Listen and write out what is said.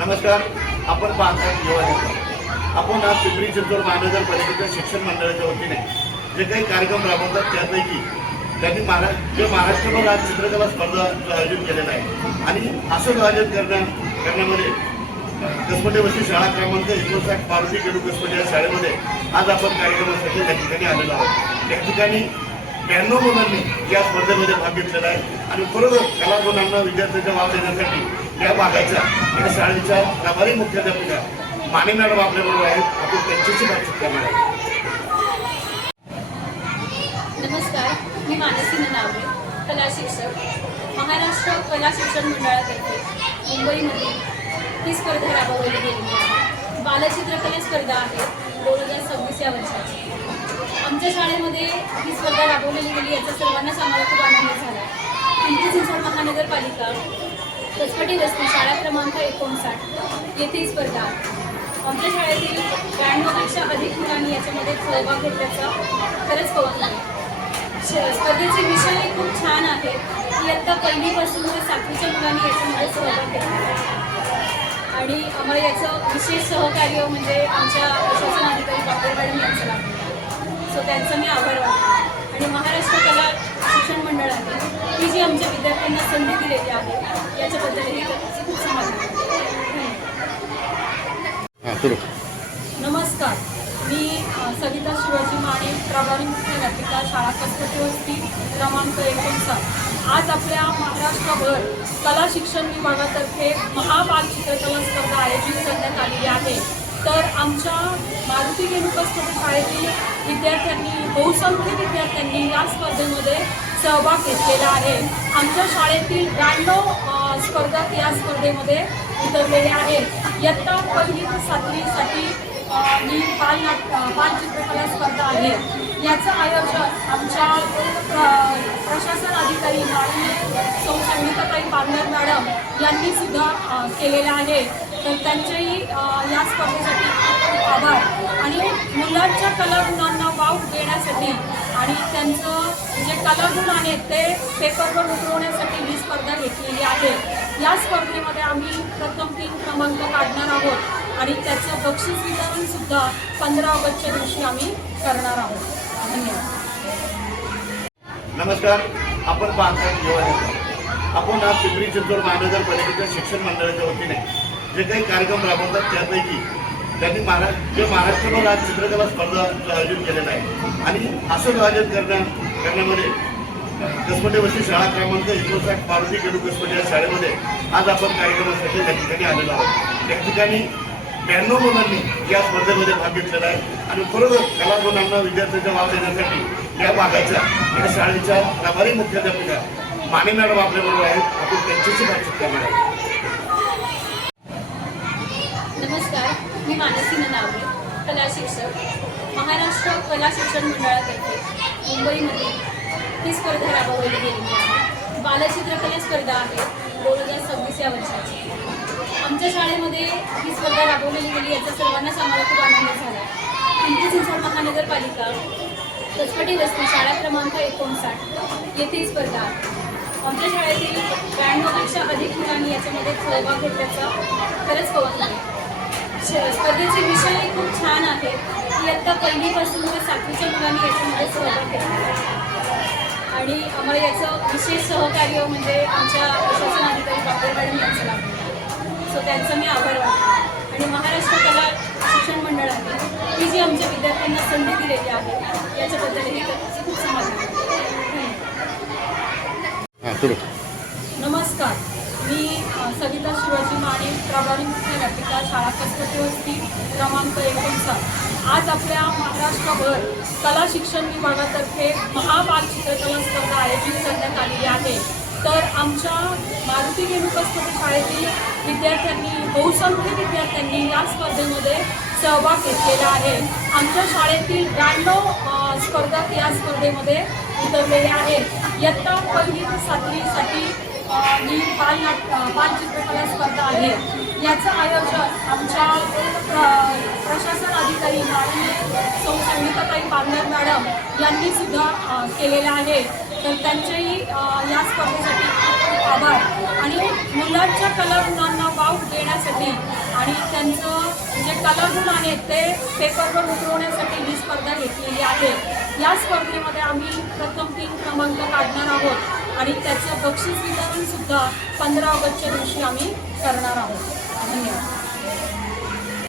नमस्कार. आपण पाहतात युवा नेता. आपण आज पिंपरी चिंचवड महानगरपालिकेच्या शिक्षण मंडळाच्या वतीने जे काही कार्यक्रम राबवतात त्यापैकी त्यांनी महाराष्ट्रभर आज चित्रकला स्पर्धाचं आयोजन केलेलं आहे आणि असं आयोजन करण्यामध्ये कसपटे वस्ती शाळा क्रमांक 59 मारुती केडू कसपटे या शाळेमध्ये आज आपण कार्यक्रमासाठी या ठिकाणी आलेलो आहोत. या ठिकाणी 92 मुलांनी या स्पर्धेमध्ये भाग घेतलेला आहे आणि खरोखर कलागुणांना विद्यार्थ्यांचा वाव देण्यासाठी या भागाच्या या शाळेच्या प्रभारी मुख्याध्यापिका माने मॅडम आपल्याबरोबर आहेत. आपण त्यांच्याशी बातचीत करणार आहोत. नमस्कार, मी मानसी ननावरे, कला शिक्षक. महाराष्ट्र कला शिक्षण मंडळातर्फे मुंबईमध्ये ही स्पर्धा राबवली गेलेली आहे. बालचित्रकला स्पर्धा आहे 2026 या वर्षाची. आमच्या शाळेमध्ये ही स्पर्धा राबवलेली गेली याचा सर्वांनाच आम्हाला खूप आनंद झाला. पिंपरी चिंचवड महानगरपालिका कसपटे वस्ती शाळा क्रमांक 59 येथे ही स्पर्धा आहे. आमच्या शाळेतील 92पेक्षा अधिक मुलांनी याच्यामध्ये सहभाग घेतल्याचा खरंच कौतुक आहे. स्पर्धेचे विषय खूप छान आहे. इयत्ता पहिलीपासून ते 7वीच्या मुलांनी याच्यामध्ये सहभाग घेतला आहे आणि आम्हाला याचं विशेष सहकार्य म्हणजे आमच्या शासनाधिकारी डॉक्टर मॅडम यांचं लागलं. सो त्यांचा मी आभार मानते आणि महाराष्ट्र कला शिक्षण मंडळाने ही जी आमच्या विद्यार्थ्यांना संधी दिलेली आहे याच्याबद्दलही खूप समाधान. नमस्कार, मी सविता शिवाजी माने, प्रभारी मुख्याध्यापिका शाळा कसपटे वस्ती क्रमांक 59. आज आपल्या महाराष्ट्रभर कला शिक्षण विभागातर्फे महाबाल चित्रकला स्पर्धा आयोजित करण्यात आलेली आहे. तर आमच्या मारुती केडू कसपटे शाळेतील विद्यार्थ्यांनी बहुसंख्य विद्यार्थ्यांनी या स्पर्धेमध्ये सहभाग घेतलेला आहे. आमच्या शाळेतील 92 स्पर्धक या स्पर्धेमध्ये उतरलेले आहेत. इयत्ता 1ली ते 7वीसाठी ही बाल चित्रकला स्पर्धा आहे. याचं आयोजन आमच्या प्रशासन अधिकारी सौ संगीताताई पारनेर मॅडम यांनी सुद्धा केलेलं आहे. तर त्यांचेही या स्पर्धेसाठी खूप आभार आणि मुलांच्या कलागुणांना वाव देण्यासाठी आणि त्यांचं जे कलागुण आहेत ते पेपरवर उतरवण्यासाठी ही स्पर्धा घेतलेली आहे. या स्पर्धेमध्ये आम्ही प्रथम 3 क्रमांक काढणार आहोत आणि त्याचं बक्षीस वितरण सुद्धा 15 ऑगस्टच्या दिवशी आम्ही करणार आहोत. धन्यवाद. नमस्कार. आपण पाहतात युवा नेता. आपण आज पिंपरी चिंचवड महानगरपालिकेच्या शिक्षण मंडळाच्या वतीने जे काही कार्यक्रम राबवतात त्यापैकी त्यांनी महाराष्ट्रभर आज चित्रकला स्पर्धाचं आयोजन केलेलं आहे आणि असं आयोजन करण्यामध्ये कसपटे वस्ती शाळा क्रमांक 59 मारुती केडू कसपटे या शाळेमध्ये आज आपण कार्यक्रमासाठी या ठिकाणी आलेलो आहोत. या ठिकाणी 92 मुलांनी या स्पर्धेमध्ये भाग घेतलेला आहे आणि खरोखर कलागुणांना विद्यार्थ्यांचा वाव देण्यासाठी या भागाच्या या शाळेच्या प्रभारी मुख्याध्यापिका माने मॅडम आपल्याबरोबर आहेत. आपण त्यांच्याशी बातचीत करणार आहोत. नमस्कार, मी मानसी ननावरे, कला शिक्षक. महाराष्ट्र कला शिक्षण मंडळातर्फे मुंबईमध्ये ही स्पर्धा राबवली गेलेली आहे. बालचित्रकला स्पर्धा आहे 2026 या वर्षाची. आमच्या शाळेमध्ये ही स्पर्धा राबवलेली गेली याचा सर्वांनाच आम्हाला खूप आनंद झाला. पिंपरी चिंचवड महानगरपालिका कसपटे वस्ती शाळा क्रमांक 59 येथे ही स्पर्धा आहे. आमच्या शाळेतील 92पेक्षा अधिक मुलांनी याच्यामध्ये सहभाग घेतल्याचा खरंच कौतुक आहे. स्पर्धेचे विषय खूप छान आहे. इयत्ता पहिलीपासून ते 7वीच्या मुलांनी याच्यामध्ये सहभाग घेतला आहे आणि आम्हाला याचं विशेष सहकार्य म्हणजे आमच्या शासनाधिकारी डॉक्टर मॅडम यांचं लागलं. सो त्यांचा मी आभार मानते आणि महाराष्ट्र कला शिक्षण मंडळाने ही जी आमच्या विद्यार्थ्यांना संधी दिलेली आहे याच्याबद्दलही खूप समाधान. नमस्कार, मी सविता शिवाजी माने, प्रभारी मुख्याध्यापिका शाळा कसपटे वस्ती क्रमांक 59. आज आपल्या महाराष्ट्रभर कला शिक्षण विभागातर्फे महाबाल चित्रकला स्पर्धा आयोजित करण्यात आलेली आहे. तर आमच्या मारुती केडू कसपटे शाळेतील विद्यार्थ्यांनी बहुसंख्य विद्यार्थ्यांनी या स्पर्धेमध्ये सहभाग घेतलेला आहे. आमच्या शाळेतील 92 स्पर्धक या स्पर्धेमध्ये उतरलेले आहेत. इयत्ता 1ली ते 7वीसाठी ही बाल चित्रकला स्पर्धा आहे. याचं आयोजन आमच्या प्रशासन अधिकारी सौ संगीताताई पारनेर मॅडम यांनी सुद्धा केलेलं आहे. तर त्यांचेही या स्पर्धेसाठी खूप आभार आणि मुलांच्या कलागुणांना वाव देण्यासाठी त्यांचं जे कलागुण आहेत ते पेपरवर उतरवण्यासाठी ही स्पर्धा घेतलेली आहे. या स्पर्धेमध्ये आम्ही प्रथम 3 क्रमांक काढणार आहोत आणि त्याचं बक्षीस वितरण सुद्धा 15 ऑगस्टच्या दिवशी आम्ही करणार आहोत. धन्यवाद.